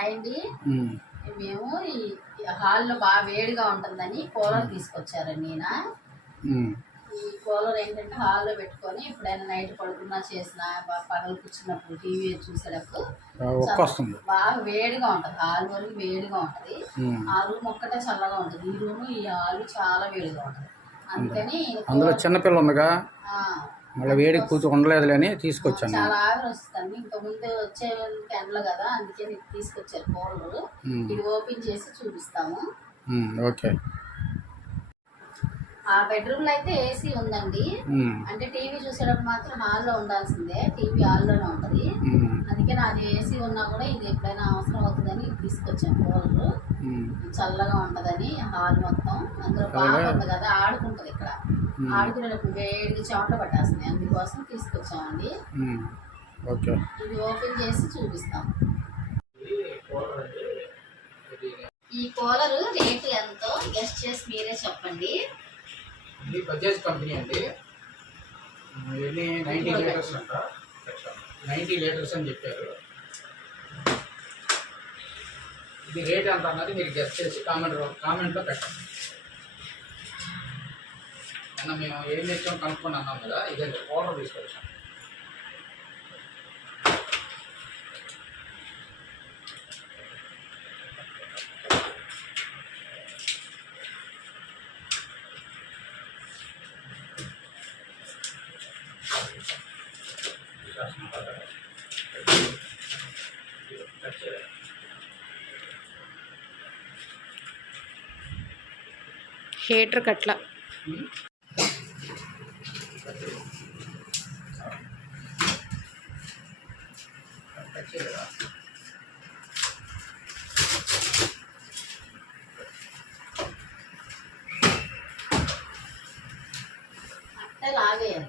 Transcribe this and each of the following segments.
Hi అండి మేము ఈ హాల్లో బాగా వేడిగా ఉంటుందని కూలర్ తీసుకొచ్చారండి ఈయన ఈ కూలర్ ఏంటంటే హాల్లో పెట్టుకొని ఎప్పుడైనా నైట్ పడుకున్నా చేసినా పగలు కూర్చున్నప్పుడు టీవీ చూసేటప్పుడు బాగా వేడిగా ఉంటుంది. హాల్ వరకు వేడిగా ఉంటుంది. ఆ రూమ్ ఒక్కటే చల్లగా ఉంటుంది. ఈ రూమ్ ఈ హాల్ చాలా వేడిగా ఉంటుంది. అందుకని అందులో చిన్నపిల్ల ఉందిగా? మళ్ళీ వేడికి కూర్చో ఉండలేదులే అని తీసుకొచ్చాను. చాలా ఆవిరి వస్తుంది ఇంకా ముందు వచ్చే ఎండలు కదా అందుకని ఇది తీసుకొచ్చారు కూలర్ ఇది ఓపెన్ చేసి చూపిస్తాము. ఓకే. ఆ బెడ్రూమ్లో అయితే ఏసీ ఉందండి. అంటే టీవీ చూసేటప్పుడు మాత్రం హాల్లో ఉండాల్సిందే. టీవీ హాల్లోనే ఉంటుంది. ఉమ్, అందుకని అది ఏసీ ఉన్నా కూడా ఇది ఎప్పుడైనా అవసరం అవుతుందని ఇది తీసుకొచ్చాం కూలర్ చల్లగా ఉంటదని హాల్ మొత్తం. అందులో బాగా ఉంది కదా ఆడుకుంటది ఇక్కడ. ఆడుకునేటప్పుడు వేడిగా చెమట పట్టేస్తుంది. అందుకోసం తీసుకొచ్చామండి. ఇది ఓపెన్ చేసి చూపిస్తాం. ఈ కూలర్ రేటు ఎంతో? గెస్ట్ చేసి మీరే చెప్పండి. ఇది బజాజ్ కంపెనీ అండి. ఇది నైంటీ లీటర్స్ అంట. నైంటీ లీటర్స్ అని చెప్పారు. ఇది రేట్ ఎంత అన్నది మీరు గెస్ట్ చేసి కామెంట్ కామెంట్లో పెట్టండి. అన్న మేము ఏం తెచ్చాం కనుక్కొని అన్నాం కదా ఇదండి ఆర్డర్ తీసుకొచ్చాం. హీటర్ కట్ల. అట్టే లాగేయాలి.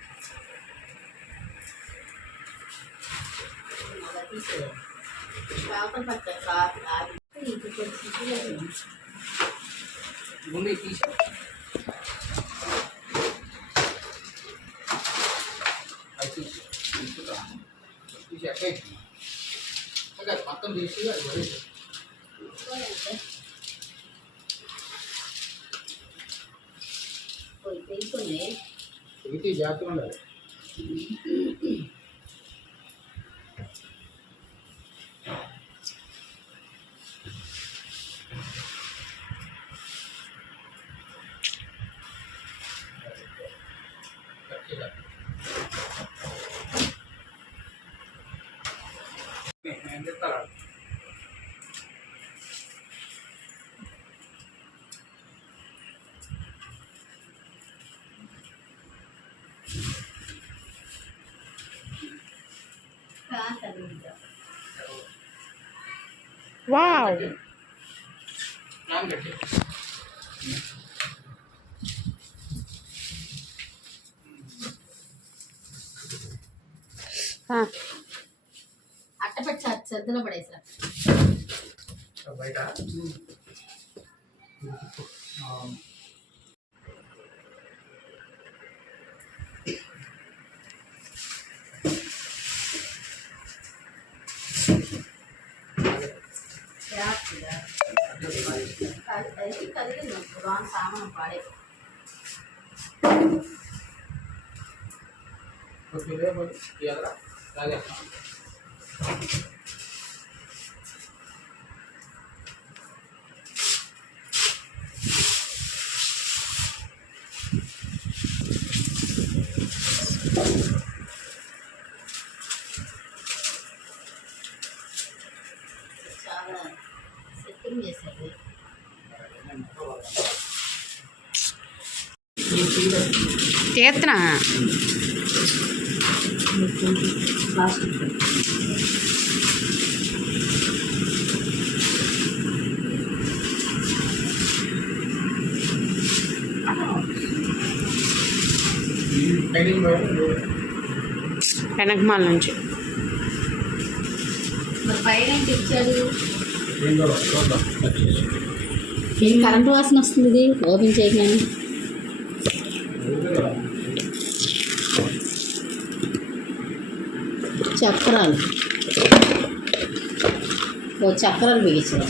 ముందు తీసి అది తీసి తీసుకుంటా తీసి ఎక్కడ ఇంకా మొత్తం తీసి అది వదిలేసి పోయండి. పోయి తెలుసుకుని ఇది జాగ్రత్తగా ఉండాలి Fan కదిలి కదిలింది రాను సామాను పాడే ఓకే ట్రైనింగ్ వెనకమాల నుంచి. కరెంట్ వాసన వస్తుంది ఓపెన్ చేయగానే. చక్రాలు. ఓ చక్రాలు బిగించారు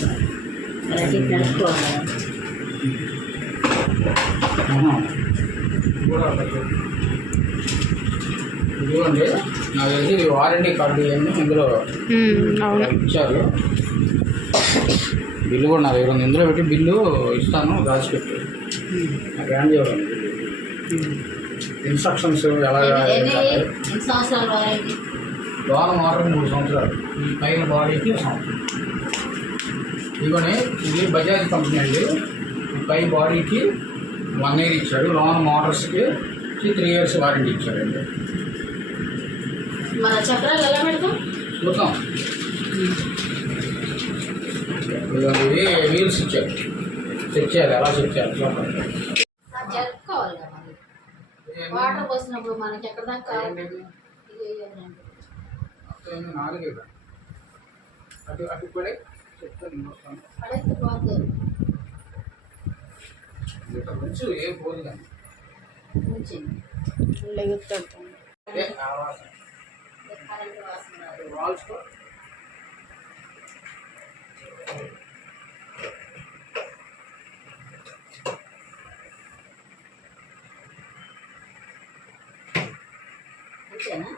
ఇదిగోండి నాకు తెలిసి ఇది వారంటీ కార్డు ఇవన్నీ ఇందులో ఇచ్చారు. బిల్లు కూడా నా దగ్గర ఉంది. ఇందులో పెట్టి బిల్లు ఇస్తాను దాచిపెట్టి నాకు హ్యాండ్ ఇవ్వండి ఇన్స్ట్రక్షన్స్ ఎలా లోన మోటార్ మూడు సంవత్సరాలు. ఈ పైన బాడీకి సంవత్సరం. ఇదిగోని ఇది బజాజ్ కంపెనీ అండి. పై బాడీకి వన్ ఇయర్ ఇచ్చాడు. లోన మోటార్స్కి త్రీ ఇయర్స్ వారంటీ ఇచ్చాడండి. మన చక్రాలు ఎలా పెడతాం? చూద్దాం. వీల్స్ ఇచ్చారు చెక్ చేయాలి ఎలా చెక్ చేయాలి చూడండి వాటర్ పోసినప్పుడు మనకి ఎక్కడ దాకా నాలుగే కదా. అటు అటు కూడా చెప్తాను ఏం పోదు కానీ. వాల్స్ కో అంతేనా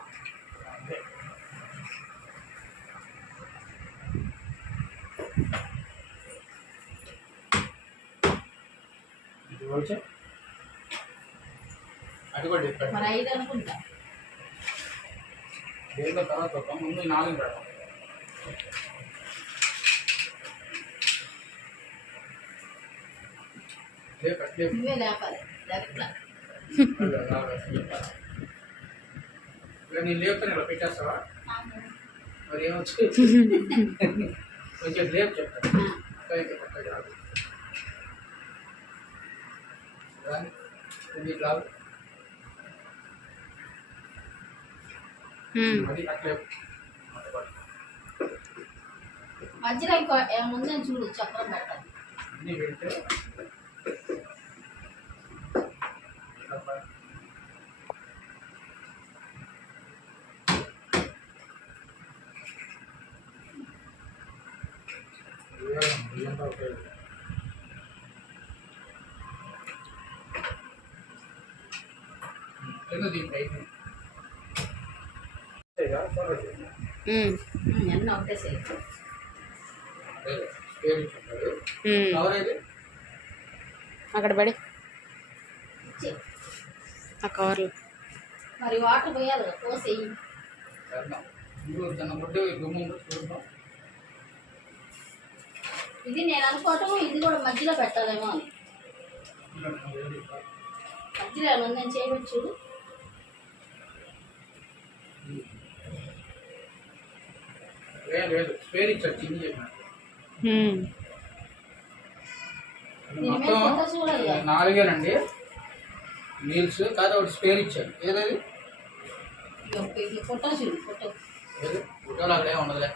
అంతే. ఇది వచ్చే అది కూడా మరి ఐదు అనుకుంటా. దేంట్లో తర్వాత చూద్దాం ముందు నాలుగు. నువ్వే లేపాలి. నేను లేపుతాను ఇలా పెట్టేస్తావా? మరి ఏమొచ్చు? కొంచెం లేపు చెప్తాను పైకి పక్కకి రాదు రాని, ఇది రాదు ఉమ్, అది అట్లే అట్లా పట్టు. మధ్యలో ఇంకో ఏమైనా ఉందని చూడు చక్రం పెట్టాలి అన్నీ పెడితే ఇలా ప- బియ్యం, బియ్యంతో ఉపయోగం. కింద దీంట్లో అయిపోయింది. అంతేగా? చూడండి. ఉమ్, ఎన్న ఒకటే అక్కడ పడి. ఆ కవర్లో. మరి వాటర్ పోయాలి పోసేయి చేద్దాం ఇంకో చిన్న ముడ్డు గుమ్మ ఉందో చూద్దాం ఇది నేను అనుకోవటం ఇది కూడా మధ్యలో పెట్టాలేమో అని. మధ్యలో ఏమైనా ఉందని చేయవచ్చు. మొత్తం నాలుగేనండి. మీల్స్ కాదు ఒకటి స్పేర్ ఇచ్చాడు. ఏదది? ఫోటో చూడు ఫోటో. ఫోటోలు అక్కడే ఉండదులే.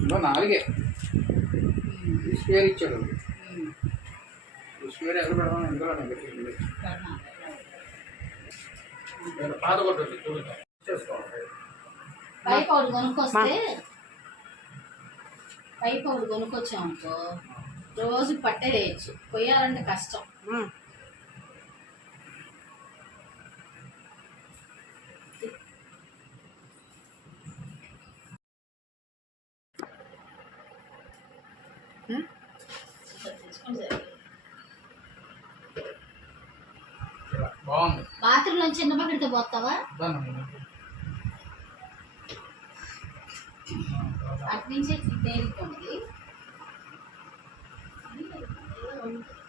ఇంకో నాలుగే. స్పేర్ ఇచ్చాడు. స్పేర్ పెడదాం ఇందులో. పాత చేసుకోవాలి పైప్ ఒకటి కొనుక్కొస్తే పైప్ ఒకటి కొనుక్కొచ్చామనుకో రోజు పట్టేయచ్చు పొయ్యాలంటే కష్టం. బాగుంది. బాత్రూంలో చిన్న బకెట్తో పోతావా? దాన్ని అటు నుంచి తేలిపోయింది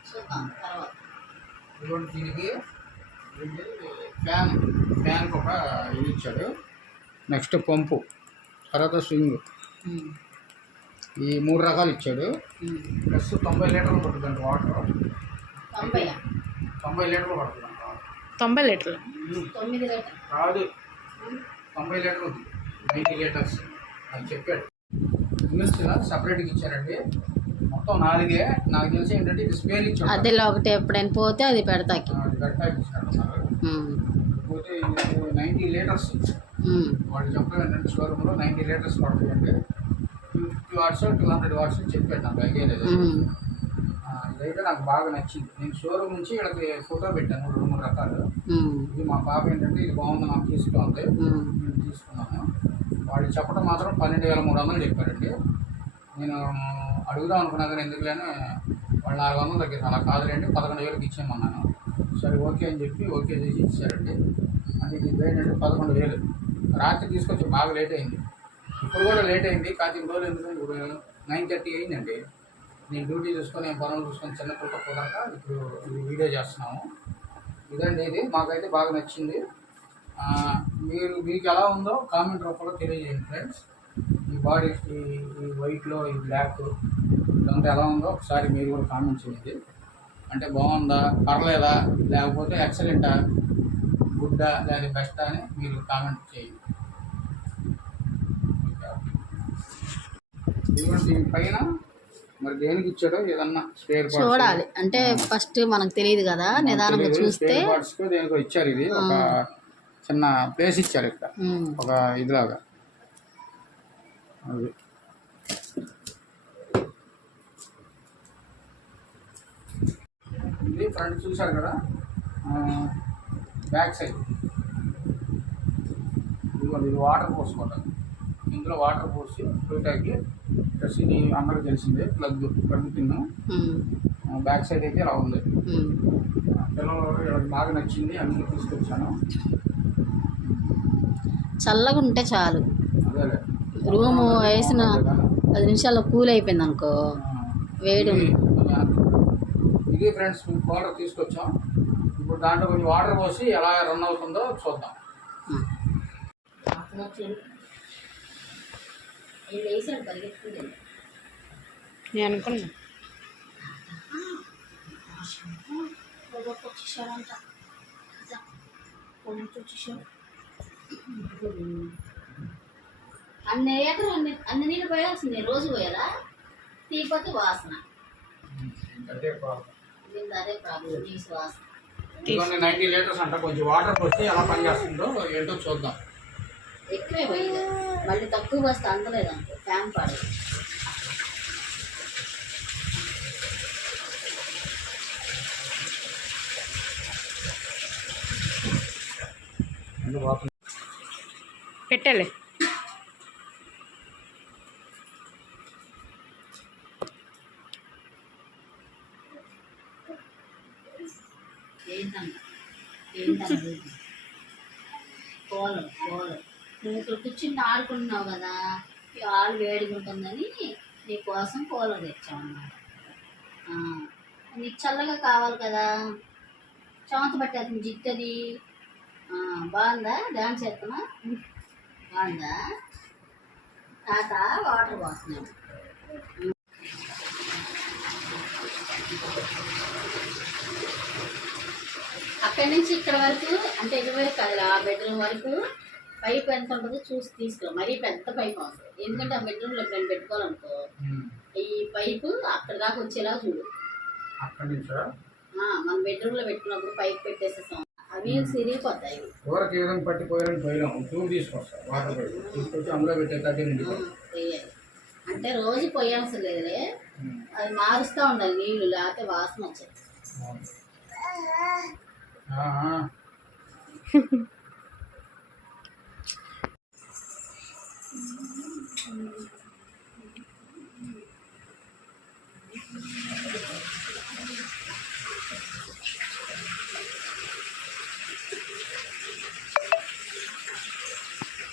చూద్దాం తర్వాత. దీనికి ఫ్యాన్ ఫ్యాన్కి ఒక ఇది ఇచ్చాడు. నెక్స్ట్ పంపు తర్వాత స్వింగ్. ఈ మూడు రకాలు ఇచ్చాడు. ప్లస్ తొంభై లీటర్లు పడుతుందండి వాటర్ తొంభై తొంభై లీటర్లు పడుతుందండి తొంభై లీటర్లు. తొమ్మిది లీటర్ కాదు. తొంభై లీటర్లు నైంటీ లీటర్స్ అని చెప్పాడు. ఇంగ్లీష్ సపరేట్గా ఇచ్చారండి. మొత్తం నాలుగే. నాకు తెలిసి ఏంటంటే ఇది స్పేర్ ఇచ్చాడు. అద్దెలో ఒకటి ఎప్పుడైనా పోతే అది పెడతాకి. అది. పోతే ఇది నైంటీ లీటర్స్. వాళ్ళు చెప్పడం ఏంటంటే షోరూంలో నైంటీ లీటర్స్ పడుతుందండి. Fifty watts two hundred watts అని చెప్పాడు నాకు ఐడియా లేదు. ఇదైతే నాకు బాగా నచ్చింది. నేను షోరూమ్ నుంచి వీళ్ళకి ఫోటో పెట్టాను రెండు మూడు రకాలు. ఇది మా పాప ఏంటంటే ఇది బాగుంది నాకు తీసుకోండి. నేను తీసుకున్నాను. వాళ్ళు చెప్పడం మాత్రం పన్నెండు వేల మూడు వందలు చెప్పారండి. నేను అడుగుదాం అనుకున్నా కానీ ఎందుకులేని వాళ్ళు నాలుగు వందలు తగ్గింది అలా కాదులేండి పదకొండు వేలకు ఇచ్చేయమన్నాను. సరే ఓకే అని చెప్పి ఓకే చేసి ఇచ్చారండి. అంటే ఇది ఏంటంటే పదకొండు వేలు. రాత్రి తీసుకొచ్చి బాగా లేట్ అయింది. ఇప్పుడు కూడా లేట్ అయింది. కార్తీక రోజులు ఎందుకంటే ఇప్పుడు నైన్ థర్టీ అయిందండి. నేను డ్యూటీ చూసుకొని నేను పనులు చూసుకొని చిన్న పుట్ట పోదాక ఇప్పుడు వీడియో చేస్తున్నాము. ఇదండి ఇది. మాకైతే బాగా నచ్చింది. మీరు మీకు ఎలా ఉందో కామెంట్ రూపంలో తెలియజేయండి ఫ్రెండ్స్ ఈ బాడీ ఈ ఈ వైట్లో ఈ బ్లాక్ ఇదంతా ఎలా ఉందో ఒకసారి మీరు కూడా కామెంట్ చేయండి. అంటే బాగుందా? పర్లేదా? లేకపోతే ఎక్సలెంటా గుడ్డా? లేదా బెస్టా అని మీరు కామెంట్ చేయండి. దీని పైన మరి దేనికి ఇచ్చాడో ఏదన్నా స్పేర్ చూడాలి. అంటే ఫస్ట్ మనకు తెలియదు కదా నిదానంగా చూస్తే. దేనికో ఇచ్చారు ఇది. ఒక చిన్న ప్లేస్ ఇచ్చారు ఇక్కడ. ఒక ఇదిలాగా. అది. ఇది ఫ్రంట్ చూశారు కదా? ఆ, బ్యాక్ సైడ్ ఇది వాటర్ పోసుకోవటం. ఇందులో వాటర్ పోసి ఫిల్టర్కి ఇది అందరికీ తెలిసిందే. Plug plug pin um. Back side అయితే ఇలా ఉంది. ఉమ్. పిల్లలు బాగా నచ్చింది అందుకే తీసుకొచ్చాను. చల్లగా ఉంటే చాలు. రూము వేసిన పది నిమిషాల్లో కూల్ అయిపోయింది అనుకో. వేడి. ఇది- ఫ్రెండ్స్ వాటర్ తీసుకొచ్చాం. ఇప్పుడు దాంట్లో కొంచెం వాటర్ పోసి ఎలా రన్ అవుతుందో చూద్దాం. నేను అనుకున్నా. అన్ని ఎకరం అన్ని అన్ని నీళ్ళు పోయాల్సిందే రోజు పోయాలా? తీపతి వాసన. అదే ప్రాబ్లం దీని అదే ప్రాబ్లం నీసు వాసన. ఇదిగోండి నైంటీ లీటర్స్ అంట కొంచెం వాటర్ పోస్తే ఎలా పనిచేస్తుందో ఏంటో చూద్దాం. ఎక్కువే పోయింది. మళ్ళీ తక్కువ వస్తే అందలేదు అనుకో ఫ్యాన్ పాడు. పెట్టలే ఏంటంట ఏంటంట కోలం కోలం నువ్వు ఇక్కడ కూర్చుని ఆడుకుంటున్నావు కదా ఆలు వేడిగా ఉంటుందని నీ కోసం కోలం తెచ్చామన్నమాట నీకు చల్లగా కావాలి కదా చెమట పట్టేస్తుంది జిట్టది బాగుందా? డాన్స్ చేస్తున్నా బాగుందా? తాత వాటర్ పోస్తున్నాడు. అక్కడి నుంచి ఇక్కడ వరకు అంటే ఇరవై వరకు కాదు ఆ బెడ్రూమ్ వరకు పైప్ ఎంత ఉంటుందో చూసి తీసుకురా. మరీ పెద్ద పైప్ అవసరం. ఎందుకంటే ఆ బెడ్రూమ్లో ఎప్పుడైనా పెట్టుకోవాలనుకో. ఈ పైపు అక్కడ దాకా వచ్చేలా చూడు. అక్కడి నుంచా? ఆ, మన బెడ్రూమ్లో పెట్టుకున్నప్పుడు పైప్ పెట్టేసేస్తాం. అవి సిరిగిపోతాయి. కూరకి ఏ విధంగా పోయినాం తీసుకొస్తాం వాటర్ తీసుకొచ్చి అందులో అంటే రోజు పొయ్యాల్సిన లేదులే. అది మారుస్తూ ఉండాలి నీళ్ళు లేకపోతే వాసన వచ్చేది.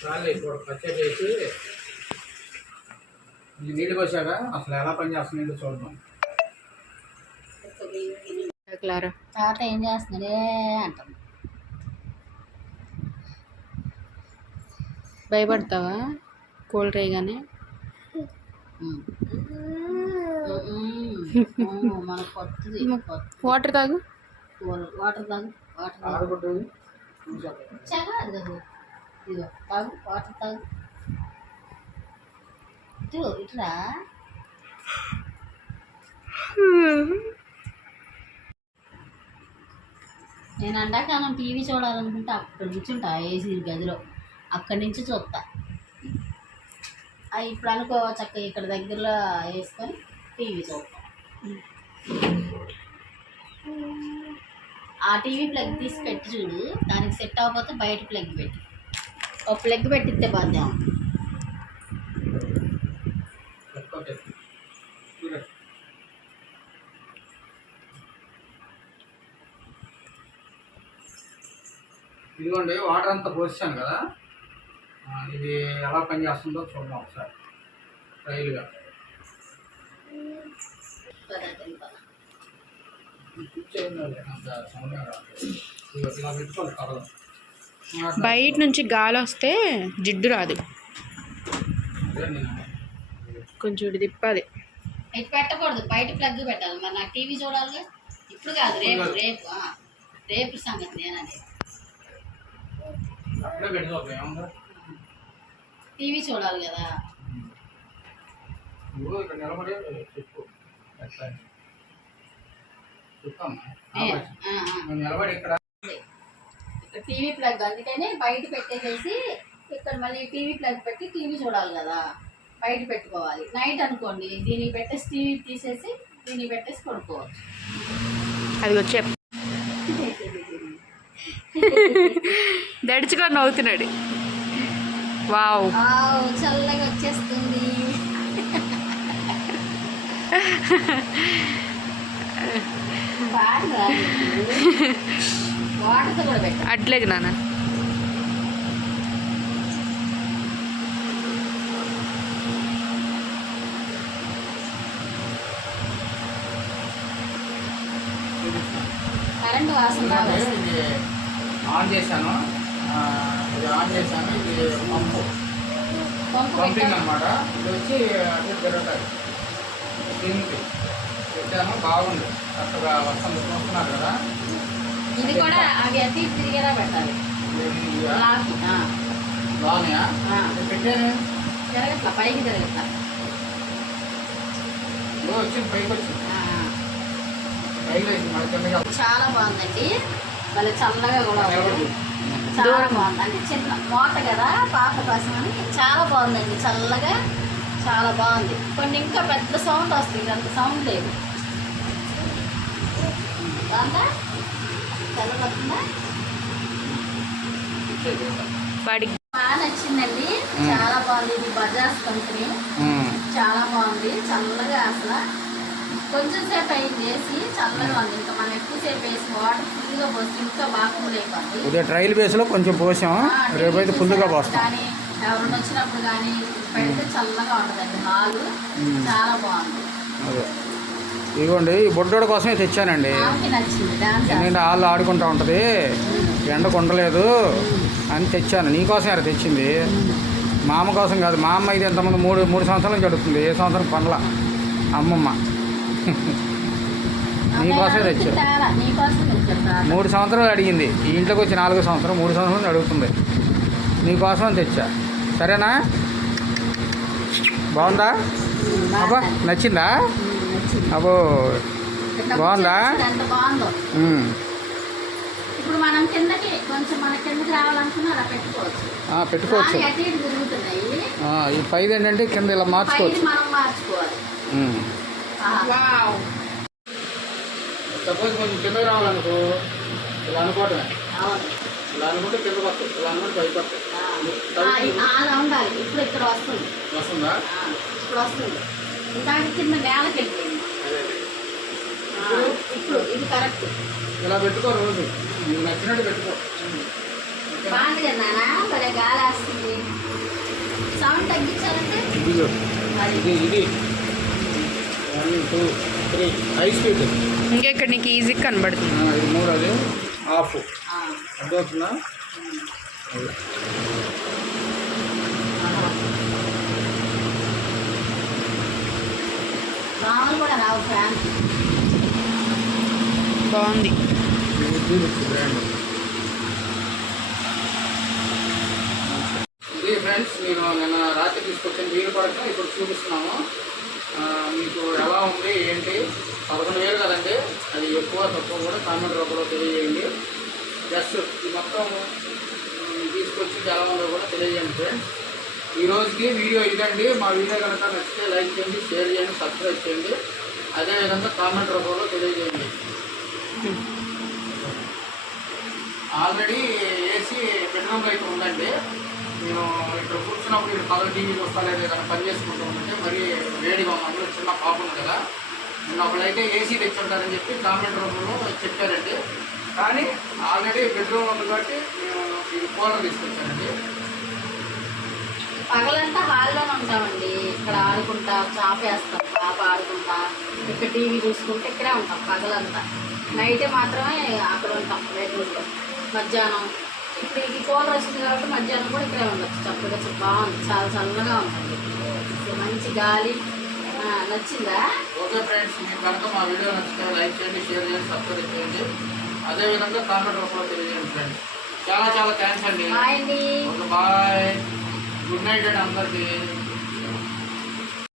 చాలే ఇప్పుడు పచ్చడి చేసి ఇది నీళ్ళు పోసాక అసలు ఎలా పని చేస్తుందో చూద్దాం. క్లారా? తాత ఏం చేస్తున్నాడే అంటాం భయపడతావా? కూల్ రేగానే మన కొత్తది కొత్త వాటర్ తాగు. వాటర్ తాగు వాటర్ తాగు. ఇదిగో తాగు వాటర్ తాగు ఇటు ఇట్లా నేను ఎండాకాలం టీవీ చూడాలనుకుంటే అక్కడ ఉంటా ఏసీ గదిలో అక్కడి నుంచి చూస్తా అవి ఇప్పుడు అనుకో చక్కగా ఇక్కడ దగ్గరలో వేసుకొని టీవీ చూస్తాం ఆ టీవీ ప్లగ్ తీసి పెట్టి చూడు దానికి సెట్ అవ్వకపోతే బయట ప్లగ్ పెట్టి ఒక ప్లగ్ పెట్టిస్తే బాధ్యం ఇదిగోండి వాటర్ అంతా పోసాం కదా. ఇది ఎలా పనిచేస్తుందో చూద్దాం ఒకసారి. ట్రైల్గా కూర్చోండి అంత సౌండ్ ఇలా పెట్టుకోవాలి కలదు బయట నుంచి గాలి వస్తే జిడ్డు రాదు. కొంచెం ఇటు తిప్పాలి. పెట్టకూడదు బయట ప్లగ్ పెట్టాలి. మరి నాకు టీవీ చూడాలిగా? ఇప్పుడు కాదు రేపు రేపు. రేపు సంగతి నేనది. టీవీ చూడాలి కదా. ఇక్కడ నిలబడి చెప్పు. టీవీ ప్లగ్ అందుకని బయట పెట్టేసేసి ఇక్కడ మళ్ళీ టీవీ ప్లగ్ పెట్టి టీవీ చూడాలి కదా. బయట పెట్టుకోవాలి. నైట్ అనుకోండి దీనికి పెట్టేసి టీవీ తీసేసి దీనికి పెట్టేసి పడుకోవచ్చు అది వచ్చే దడుచుకొని నవ్వుతున్నాడు. వావ్. చల్లగా వచ్చేస్తుంది. బాగా అట్లేదు నాన్న. కరెంట్ వాసన ఆన్ చేశాను. ఆ, ఇది ఆన్ చేశాను. ఇది పంపు. పంపు పంపింగ్. అనమాట ఇది వచ్చి అటు తిరుగుతాయి దీనికి పెట్టాను. బాగుంది. చక్కగా వస్తుంది చూస్తున్నారు కదా. ఇది కూడా అవి అతి తిరిగేలా పెట్టాలి. పెట్టాను. తిరగట్లా పైకి కిందకి చాలా బాగుందండి. భలే చల్లగా కూడా చాలా బాగుంది. అంటే చిన్న మోట కదా పాప కోసం అని. చాలా బాగుందండి చల్లగా. చాలా బాగుంది. కొన్ని ఇంకా పెద్ద సౌండ్ వస్తుంది అంత సౌండ్ లేదు. బాగుందా? వాడికి బాగా నచ్చిందండి. చాలా బాగుంది. ఇది బజాజ్ కంపెనీ. చాలా బాగుంది. చల్లగా అసలు. కొంచెం సేపు అయింది వేసి చల్లగా ఉంది. ఇంకా మనం ఎక్కువసేపు వేసి వాటర్ ఫుల్గా పోసి ఇంకా బాగా కూల్ అయిపోద్ది. ఇది ట్రయల్ బేస్లో కొంచెం పోసాం. టీవీ ఫుల్గా పోస్తాం. కానీ ఎవరైనా వచ్చినప్పుడు కానీ పెడితే చల్లగా ఉంటుందండి. హాలు చాలా బాగుంది. ఇదిగోండి ఈ బుడ్డోడి కోసమే తెచ్చానండి. ఎందుకంటే వాళ్ళు ఆడుకుంటూ ఉంటుంది. ఎండకు ఉండలేదు అని తెచ్చాను. నీకోసం ఎర తెచ్చింది. మా అమ్మ కోసం కాదు. మా అమ్మ ఇది ఎంతమంది? మూడు మూడు సంవత్సరాల నుంచి అడుగుతుంది. ఏ సంవత్సరం పనుల అమ్మమ్మ. నీకోసమే తెచ్చా మూడు సంవత్సరాలు అడిగింది. ఈ ఇంట్లోకి వచ్చి నాలుగో సంవత్సరం మూడు సంవత్సరాల అడుగుతుంది. నీకోసం తెచ్చా. సరేనా? బాగుందా. అబ్బా నచ్చిందా? అబ్బో బాగుందా? ఎంత బాగుందో. ఉమ్. ఇప్పుడు మనం కిందకి కొంచెం మన కిందకి రావాలనుకున్నా అలా పెట్టుకోవచ్చు. ఆ, పెట్టుకోవచ్చు. ఈ పైది ఏంటంటే కింద ఇలా మార్చుకోవచ్చు. పైన మనం మార్చుకోవాలి. ఉమ్. ఆహా. సపోజ్ కొంచెం కింద రావాలనుకో ఇలా అనుకోవటమే. ఇలా అనుకుంటే కింద వస్తుంది ఇలా అనుకుంటే పైకి వస్తుంది ఆ, ఇ- ఆ, అలా ఉండాలి. ఇప్పుడు ఇక్కడ వస్తుంది. వస్తుందా? ఇప్పుడు వస్తుంది. ఇందాక కింద నేలకి వెళ్ళిపోయింది ఇప్పుడు ఇది కరెక్ట్. ఇలా పెట్టుకో రోజు. నీకు నచ్చినట్టు పెట్టుకో. బాగుంది కదా నాన్న భలే గాలి వేస్తుంది. తగ్గించాలంటే? ఇదిగో. అది ఇది ఇది. One two three high speed ఇంకా ఇక్కడ నీకు ఈజీగా కనబడుతుంది. ఇది మూడు అది ఆఫ్ అర్థమవుతుందా. రాములు కూడా రావు ఫ్యాన్ బాగుంది. ఇది ఫ్రెండ్స్ నేను నిన్న రాత్రి తీసుకొచ్చిన వీలు పడక ఇప్పుడు చూపిస్తున్నాము. మీకు ఎలా ఉంది ఏంటి? పదకొండు వేలు కదండి. అది ఎక్కువ తక్కువ కూడా కామెంట్ రూపంలో తెలియజేయండి. జస్ట్ ఈ మొత్తం ఉమ్, తీసుకొచ్చి ఎలా ఉందో కూడా తెలియజేయండి ఫ్రెండ్స్. ఈ రోజుకి వీడియో ఇదండి. మా వీడియో కనుక నచ్చితే లైక్ చేయండి షేర్ చేయండి సబ్స్క్రైబ్ చేయండి. అదేవిధంగా కామెంట్ రూపంలో తెలియజేయండి. ఆల్రెడీ ఏసీ బెడ్రూమ్లో అయితే ఉందండి. నేను ఇక్కడ కూర్చున్నప్పుడు ఇక్కడ కలర్ టీవీ చూస్తాలేదు ఏదైనా పని చేసుకుంటూ ఉందంటే మరి వేడిగా ఉందండి చిన్న పాప ఉంది కదా. నేను అప్పుడైతే ఏసీ తెచ్చుంటారని చెప్పి కామెంట్ రూమ్లో చెప్పారండి. కానీ ఆల్రెడీ బెడ్రూమ్ ఉంది కాబట్టి నేను ఇది కూలర్ తీసుకొచ్చానండి. పగలంతా హాల్లోనే ఉంటామండి. ఇక్కడ ఆడుకుంటా చాప వేస్తాం పాప ఆడుకుంటా ఇక్కడ టీవీ చూసుకుంటే ఇక్కడే ఉంటాం పగలంతా. నైటే మాత్రమే అక్కడ ఉంటాం బెడ్రూమ్లో మధ్యాహ్నం. ఇప్పుడు ఈ కూలర్ వచ్చింది కాబట్టి మధ్యాహ్నం కూడా ఇక్కడే ఉండొచ్చు చక్కగా బాగుంది చాలా చల్లగా ఉంటుంది. మంచి గాలి. నచ్చిందా? ఓకే ఫ్రెండ్స్ మీకు కనుక మా వీడియో నచ్చితే లైక్ చేయండి షేర్ చేయండి సబ్స్క్రైబ్ చేయండి. అదేవిధంగా కామెంట్ రూపంలో తెలియజేయండి ఫ్రెండ్స్. చాలా చాలా థ్యాంక్స్ అండి. బాయ్. గుడ్ నైట్ అండి అందరికీ.